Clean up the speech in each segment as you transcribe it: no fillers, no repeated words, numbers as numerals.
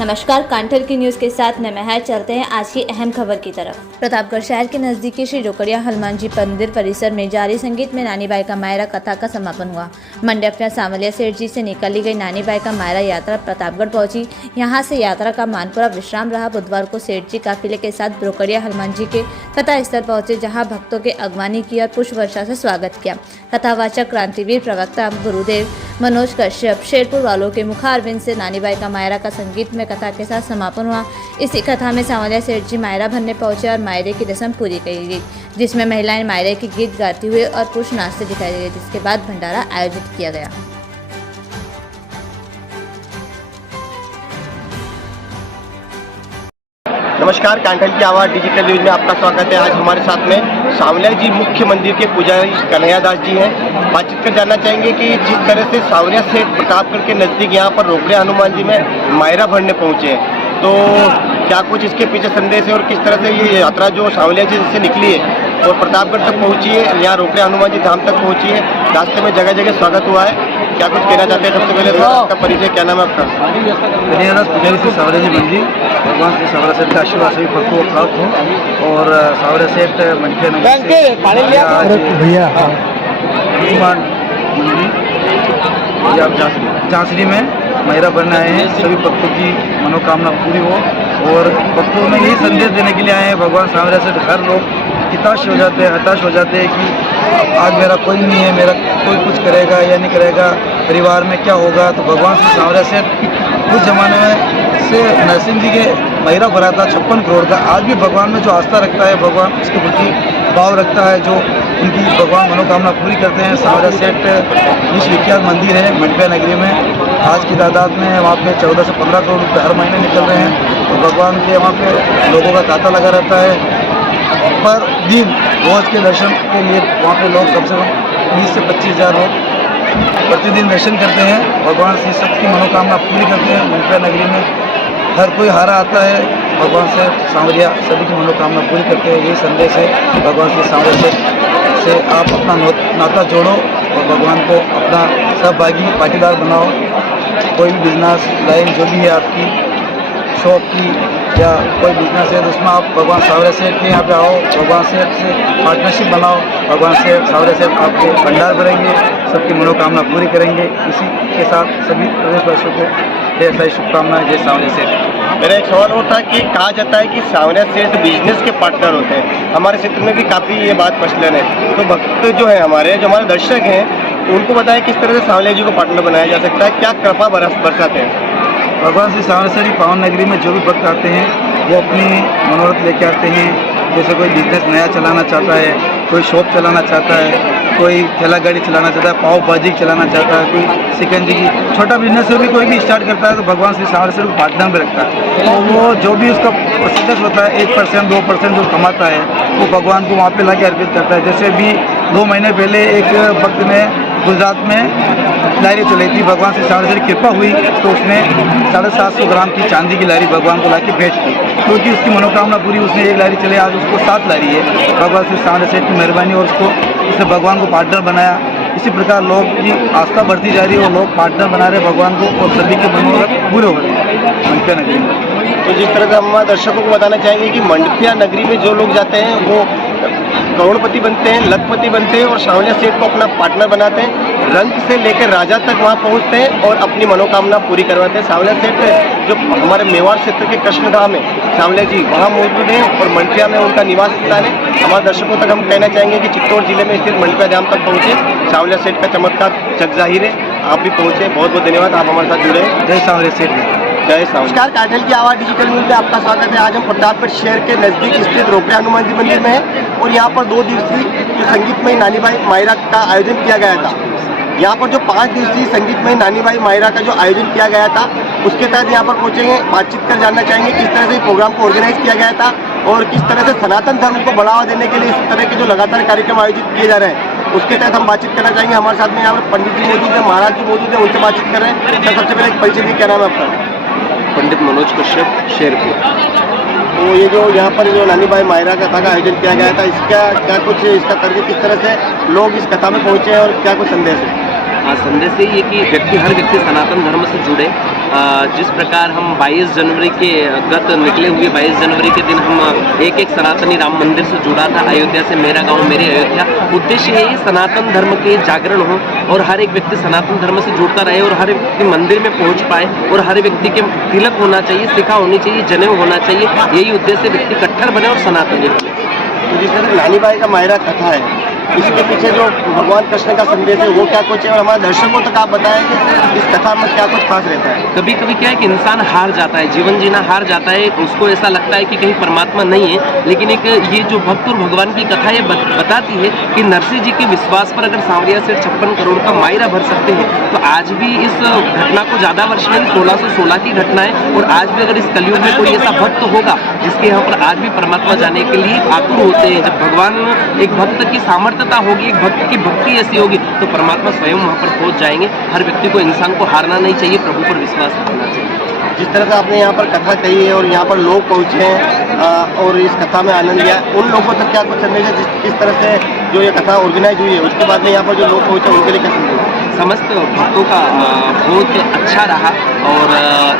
नमस्कार, कांठल की न्यूज के साथ मैं महर। चलते हैं आज की अहम खबर की तरफ। प्रतापगढ़ शहर के नजदीकी श्री रोकड़िया हनुमान जी मंदिर परिसर में जारी संगीत में नानी बाई का मायरा कथा का समापन हुआ। मंडप में सांवलिया सेठ जी से निकाली गई नानी बाई का मायरा यात्रा प्रतापगढ़ पहुंची। यहां से यात्रा का मानपुरा विश्राम रहा। बुधवार को सेठ जी काफिले के साथ रोकड़िया हनुमान जी के कथा स्थल पहुंचे, जहाँ भक्तों के अगवानी की और पुष्प वर्षा से स्वागत किया। कथावाचक क्रांतिवीर प्रवक्ता गुरुदेव मनोज कश्यप शेरपुर वालों के मुखारविंद से नानी बाई का मायरा का संगीत में कथा के साथ समापन हुआ। इसी कथा में सांवलिया सेठ जी मायरा भरने पहुंचे और मायरे की रस्म पूरी की गई, जिसमें महिलाएं मायरे के गीत गाती हुए और पुरुष नाचते दिखाई दिए, जिसके बाद भंडारा आयोजित किया गया। नमस्कार, कांठल की आवाज़ डिजिटल न्यूज में आपका स्वागत है। आज हमारे साथ में सांवलिया जी मुख्य मंदिर के पुजारी कन्हैया दास जी हैं। बातचीत कर जानना चाहेंगे कि जिस तरह से सांवलिया से प्रतापगढ़ के नज़दीक यहाँ पर रोकड़िया हनुमान जी में मायरा भरने पहुँचे हैं, तो क्या कुछ इसके पीछे संदेश है और किस तरह से ये यात्रा जो सांवलिया जी से निकली है और प्रतापगढ़ तक पहुँची है, यहाँ रोकड़िया हनुमान जी धाम तक पहुँची है, रास्ते में जगह जगह स्वागत हुआ है, क्या कुछ कहना चाहते हैं? सबसे पहले आपका परिचय, क्या नाम है आपका? पुजारी श्री सांवलिया जी मंदिर, भगवान श्री सांवलिया सेठ का आशीर्वाद सभी भक्तों को प्राप्त हो और सांवलिया सेठ मंदिर हनुमान झांसरी में मायरा बनने आए हैं। सभी भक्तों की मनोकामना पूरी हो और भक्तों में यही संदेश देने के लिए आए हैं। भगवान सांवलिया सेठ हर लोग हताश हो जाते हैं कि आज मेरा कोई नहीं है, मेरा कोई कुछ करेगा या नहीं करेगा, परिवार में क्या होगा। तो भगवान श्री सांवलिया सेठ उस जमाने में से नरसिंह जी के मायरा भरा था 56 करोड़ का। आज भी भगवान में जो आस्था रखता है, भगवान उसके प्रति भाव रखता है, जो उनकी भगवान मनोकामना पूरी करते हैं। सांवलिया सेठ विश्वविख्यात मंदिर है मंडपिया नगरी में। आज की तादाद में वहाँ पे 14 से 15 करोड़ रुपये हर महीने निकल रहे हैं और भगवान के वहाँ पे लोगों का तांता लगा रहता है। पर दिन रोज के दर्शन के लिए वहाँ पे लोग कम से कम 20 से 25 हज़ार लोग प्रतिदिन दर्शन करते हैं। भगवान श्री सबकी मनोकामना पूरी करते हैं। मंडपिया नगरी में हर कोई हारा आता है, भगवान से सांवलिया सभी की मनोकामना पूरी करते हैं। यही संदेश है भगवान श्री सांवलिया से आप अपना नाता जोड़ो और भगवान को अपना सहभागी पाटीदार बनाओ। कोई भी बिजनेस लाइन जो भी है आपकी, शॉप की या कोई बिजनेस है, तो उसमें आप भगवान सांवलिया सेठ के यहाँ पे आओ, भगवान सेठ से पार्टनरशिप बनाओ। भगवान से सांवलिया सेठ आपके भंडार भरेंगे, सबकी मनोकामना पूरी करेंगे। इसी के साथ सभी प्रदेशवासियों को ढेर सारी शुभकामनाएं। जय सांवलिया सेठ। मेरा एक सवाल और था कि कहा जाता है कि सांवलिया सेठ बिजनेस के पार्टनर होते हैं। हमारे क्षेत्र में भी काफ़ी ये बात प्रचलन है, तो भक्त जो है हमारे दर्शक हैं, उनको बताएं किस तरह से सांवलिया जी को पार्टनर बनाया जा सकता है, क्या कृपा बरसाते हैं? भगवान श्री सांवलिया सेठ पावन नगरी में जो भी भक्त आते हैं वो अपनी मनोरथ लेके आते हैं। जैसे कोई बिजनेस नया चलाना चाहता है, कोई शॉप चलाना चाहता है, कोई ठेला गाड़ी चलाना चाहता है, पाव भाजी चलाना चाहता है, कोई सिकंजी की छोटा बिजनेस भी कोई भी स्टार्ट करता है तो भगवान श्री सांवलिया सेठ को पार्टनर में रखता है। तो वो जो भी उसका परसेंटेज होता है 1% 2% जो कमाता है वो भगवान को वहाँ पे लाके अर्पित करता है। जैसे भी 2 महीने पहले एक भक्त ने गुजरात में लारी चलाई थी, भगवान श्री सांवलिया सेठ की कृपा हुई तो उसने 750 ग्राम की चांदी की लारी भगवान को लाके भेंट की, क्योंकि उसकी मनोकामना पूरी। उसने एक लारी चले, आज उसको 7 लारी है। भगवान श्री सांवलिया सेठ की मेहरबानी और उससे भगवान को पार्टनर बनाया। इसी प्रकार लोग की आस्था बढ़ती जा रही है और लोग पार्टनर बना रहे भगवान को और सभी के मनोरथ पूरे हो रहे हैं मंडपिया नगरी में। तो जिस तरह से हम दर्शकों को बताना चाहेंगे कि मंडपिया नगरी में जो लोग जाते हैं वो करोड़पति बनते हैं, लखपति बनते हैं और सांवलिया सेठ को अपना पार्टनर बनाते हैं। रंग से लेकर राजा तक वहाँ पहुँचते हैं और अपनी मनोकामना पूरी करवाते हैं। सांवलिया सेठ जो हमारे मेवाड़ क्षेत्र के कृष्णधाम है, सांवलिया जी वहाँ मौजूद हैं और मंडपिया में उनका निवास स्थान है। हमारे दर्शकों तक हम कहना चाहेंगे कि चित्तौड़ जिले में स्थित मंडपिया धाम तक पहुँचे। सांवलिया सेठ का चमत्कार जग जाहिर है, आप भी पहुँचे। बहुत बहुत धन्यवाद, आप हमारे साथ जुड़े। जय सांवलिया सेठ। जय नमस्कार, कांठल की आवाज़ डिजिटल न्यूज में आपका स्वागत है। आज हम प्रतापगढ़ शहर के नज़दीक स्थित रोकड़िया हनुमान जी मंदिर में है और यहाँ पर 2 दिवसीय जो संगीतमय नानी बाई मायरा का आयोजन किया गया था। यहाँ पर जो 5 दिवसीय संगीतमय नानी बाई मायरा का जो आयोजन किया गया था उसके तहत यहाँ पर पहुँचेंगे, बातचीत कर जानना चाहेंगे किस तरह से प्रोग्राम को ऑर्गेनाइज किया गया था और किस तरह से सनातन धर्म को बढ़ावा देने के लिए इस तरह के जो लगातार कार्यक्रम आयोजित किए जा रहे हैं उसके तहत हम बातचीत करना चाहेंगे। हमारे साथ में यहाँ पर पंडित जी मौजूद है, महाराज जी मौजूद है, उनसे बातचीत कर रहे हैं। सर सबसे पहले एक परिचय दी, क्या नाम है आपका? पंडित मनोज कश्यप शेरपुर। तो ये जो यहाँ पर जो नानी बाई मायरा कथा का आयोजन किया गया था, इसका क्या कुछ इसका तर्क किस तरह से लोग इस कथा में पहुँचे हैं और क्या कुछ संदेश है? हाँ, संदेश यही है कि हर व्यक्ति सनातन धर्म से जुड़े जिस प्रकार हम 22 जनवरी के गत निकले हुए 22 जनवरी के दिन हम एक सनातनी राम मंदिर से जुड़ा था, अयोध्या से मेरा गांव मेरी अयोध्या। उद्देश्य है सनातन धर्म के जागरण हो और हर एक व्यक्ति सनातन धर्म से जुड़ता रहे और हर व्यक्ति मंदिर में पहुंच पाए और हर व्यक्ति के तिलक होना चाहिए, शिखा होनी चाहिए, जनेऊ होना चाहिए। यही उद्देश्य व्यक्ति कट्टर बने और सनातनी बने। तो जिस तरह नानीबाई का मायरा कथा है, इसके पीछे जो भगवान कृष्ण का संदेश है वो क्या कुछ है, और हमारे दर्शकों तक आप बताएं कि इस कथा में क्या कुछ खास रहता है। कभी कभी क्या है कि इंसान हार जाता है, जीवन जीना हार जाता है, उसको ऐसा लगता है कि कहीं परमात्मा नहीं है। लेकिन एक ये जो भक्त और भगवान की कथा ये बताती है कि नरसिंह जी के विश्वास पर अगर सांवरिया सेठ 56 करोड़ का मायरा भर सकते हैं, तो आज भी इस घटना को ज़्यादा वर्ष नहीं, 1616 की घटना है। और आज भी अगर इस कलयुग में कोई ऐसा भक्त होगा जिसके यहाँ पर आज भी परमात्मा जाने के लिए आतुर होते हैं, जब भगवान एक भक्त की सामर्थ्यता होगी, एक भक्त की भक्ति ऐसी होगी, तो परमात्मा स्वयं वहाँ पर पहुँच जाएंगे। हर व्यक्ति को, इंसान को हारना नहीं चाहिए, प्रभु पर विश्वास रखना चाहिए। जिस तरह से आपने यहाँ पर कथा कही है और यहाँ पर लोग पहुँचे हैं और इस कथा में आनंद लिया, उन लोगों तक क्या कुछ संदेश है? किस तरह से जो ये कथा ऑर्गेनाइज हुई है उसके बाद में यहाँ पर जो लोग पहुँचे उनके लिए क्या संदेश है? समस्त भक्तों का बहुत अच्छा रहा और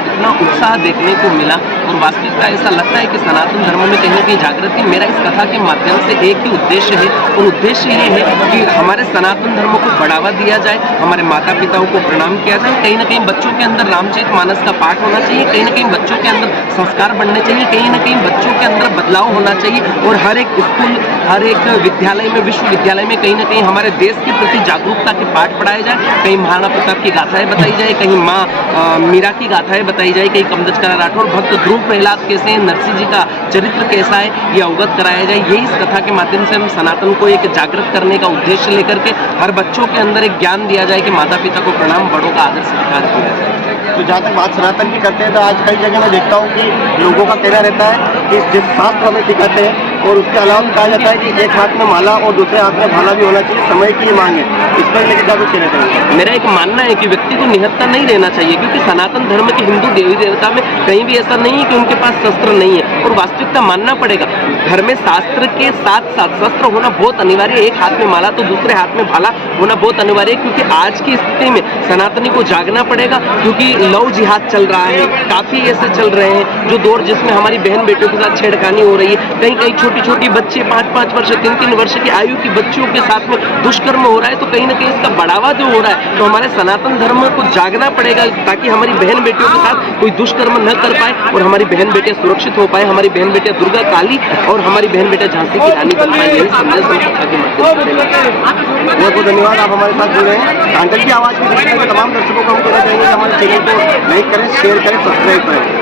इतना उत्साह देखने को मिला और वास्तविकता ऐसा लगता है कि सनातन धर्म में कहीं ना कहीं जागृति। मेरा इस कथा के माध्यम से एक ही उद्देश्य है और उद्देश्य ये है कि हमारे सनातन धर्म को बढ़ावा दिया जाए, हमारे माता पिताओं को प्रणाम किया जाए। कहीं ना कहीं बच्चों के अंदर रामचरितमानस का पाठ होना चाहिए, कहीं ना कहीं बच्चों के अंदर संस्कार बढ़ने चाहिए, कहीं ना कहीं बच्चों के अंदर बदलाव होना चाहिए और हर एक स्कूल, हर एक विद्यालय में, विश्वविद्यालय में कहीं ना कहीं हमारे देश के प्रति जागरूकता के पाठ पढ़ाए जाए। कहीं महाराणा प्रताप की गाथाएं बताई जाए, कहीं माँ मीरा की गाथाएं बताई जाए, कहीं कमदच करा राठौर भक्त ध्रुव प्रहलाद कैसे हैं, नरसिंह जी का चरित्र कैसा है, ये अवगत कराया जाए। यही इस कथा के माध्यम से हम सनातन को एक जागृत करने का उद्देश्य लेकर के हर बच्चों के अंदर एक ज्ञान दिया जाए कि माता पिता को प्रणाम, बड़ों का आदर सत्कार किया जाए। तो जहाँ तक बात सनातन की करते हैं तो आज कई जगह मैं देखता हूँ कि लोगों का कहना रहता है कि जिस शास्त्र हमें सिखाते हैं और उसके अलावा कहा जाता है कि एक हाथ में माला और दूसरे हाथ में भाला भी होना चाहिए, समय की मांग है। इस पर लेकर क्या कुछ कहना चाहिए? मेरा एक मानना है कि व्यक्ति को निहत्था नहीं रहना चाहिए, क्योंकि सनातन धर्म के हिंदू देवी देवता में कहीं भी ऐसा नहीं है कि उनके पास शस्त्र नहीं है और वास्तविकता मानना पड़ेगा। घर में शास्त्र के साथ साथ शस्त्र होना बहुत अनिवार्य है। एक हाथ में माला तो दूसरे हाथ में भाला होना बहुत अनिवार्य है, क्योंकि आज की स्थिति में सनातनी को जागना पड़ेगा। क्योंकि लव जिहाद चल रहा है, काफी ऐसे चल रहे हैं जो दौर जिसमें हमारी बहन बेटियों के साथ छेड़खानी हो रही है। कहीं कहीं छोटी छोटी बच्चे 5-5 वर्ष 3-3 वर्ष की आयु की बच्चियों के साथ में दुष्कर्म हो रहा है। तो कहीं ना कहीं इसका बढ़ावा जो हो रहा है, तो हमारे सनातन धर्म को जागना पड़ेगा ताकि हमारी बहन बेटियों के साथ कोई दुष्कर्म न कर पाए और हमारी बहन बेटियां सुरक्षित हो पाए, हमारी बहन बेटियां दुर्गा काली और हमारी बहन बेटियां झांसी की रानी बन पाए। यही संदेश हम कथा के माध्यम से देना चाहते हैं। बहुत बहुत धन्यवाद, आप हमारे साथ जुड़े हैं। कांटल की आवाज़ में तमाम दर्शकों को हम कहना चाहेंगे कि हमारे चैनल को लाइक करें, शेयर करें, सब्सक्राइब करें।